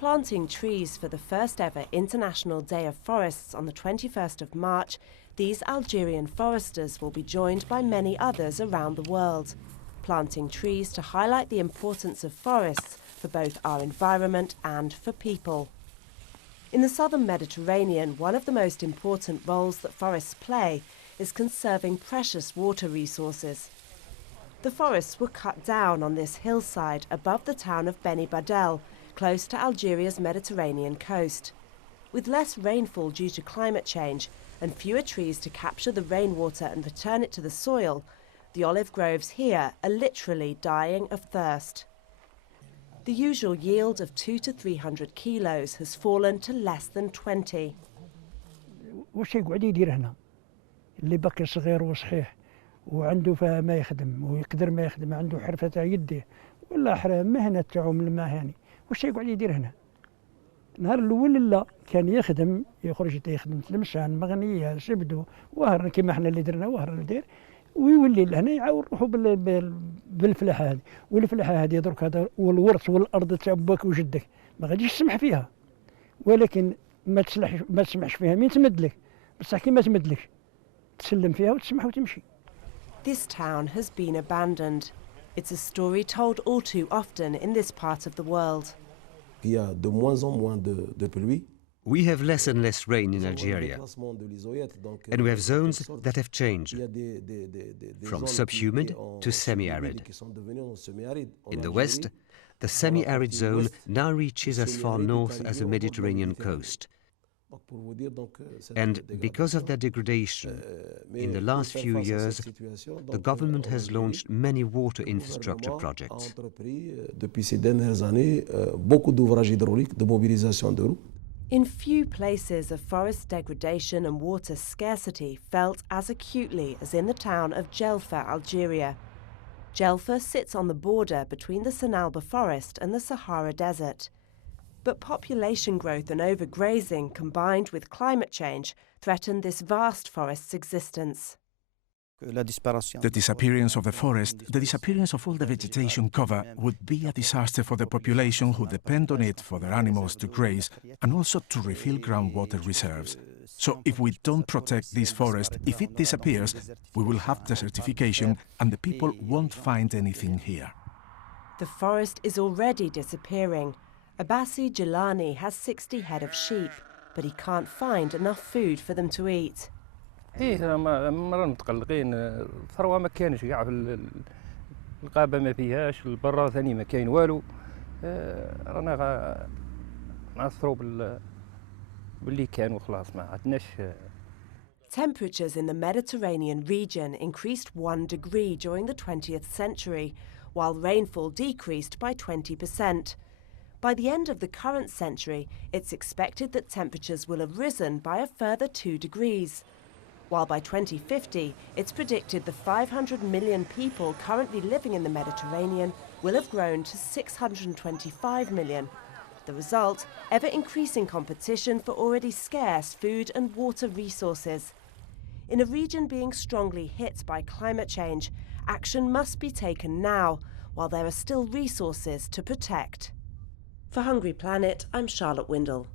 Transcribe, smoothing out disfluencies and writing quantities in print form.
Planting trees for the first ever International Day of Forests on the 21st of March, these Algerian foresters will be joined by many others around the world, planting trees to highlight the importance of forests for both our environment and for people. In the southern Mediterranean, one of the most important roles that forests play is conserving precious water resources. The forests were cut down on this hillside above the town of Beni Badel, close to Algeria's Mediterranean coast. With less rainfall due to climate change and fewer trees to capture the rainwater and return it to the soil, the olive groves here are literally dying of thirst. The usual yield of 200 to 300 kilos has fallen to less than 20. وش يقعد يدير هنا اللي بكر صغير وصحيح وعنده فما يخدم ويقدر ما يخدم عنده حرفة تاع يديه ولا مهنة تاعو من المهاني وش يقعد يدير هنا نهار الاول لا كان يخدم يخرج يخدم تلمسان مغنيه سبدو وهر كيما حنا اللي درنا وهر اللي داير ويولي لهنا يعاود روحو بالفلاحه هذه والفلاحه هذه درك هذا والورث والارض تاع باك وجدك ما غاديش تسمح فيها ولكن ما تسمحش فيها مين تمد لك بصح كي ما تمدلكش تسلم فيها وتسمح وتمشي. This town has been abandoned. It's a story told all too often in this part of the world. Il y a de moins en moins de pluie. We have less and less rain in Algeria, and we have zones that have changed, from subhumid to semi-arid. In the west, the semi-arid zone now reaches as far north as the Mediterranean coast. And because of that degradation, in the last few years, the government has launched many water infrastructure projects. In few places are forest degradation and water scarcity felt as acutely as in the town of Djelfa, Algeria. Djelfa sits on the border between the Sanalba forest and the Sahara Desert. But population growth and overgrazing combined with climate change threaten this vast forest's existence. The disappearance of the forest, the disappearance of all the vegetation cover would be a disaster for the population who depend on it for their animals to graze and also to refill groundwater reserves. So if we don't protect this forest, if it disappears, we will have desertification and the people won't find anything here. The forest is already disappearing. Abbasi Jilani has 60 head of sheep, but he can't find enough food for them to eat. مرة متقلقين الثروة ما كانش كاع في الغابة ما فيهاش البرا ثاني ما كاين والو رانا نعثروا باللي كان وخلاص ما عندناش. Temperatures in the Mediterranean region increased 1 degree during the 20th century, while rainfall decreased by 20%. By the end of the current century, it's expected that temperatures will have risen by a further 2 degrees. While by 2050, it's predicted the 500 million people currently living in the Mediterranean will have grown to 625 million. The result, ever-increasing competition for already scarce food and water resources. In a region being strongly hit by climate change, action must be taken now, while there are still resources to protect. For Hungry Planet, I'm Charlotte Windle.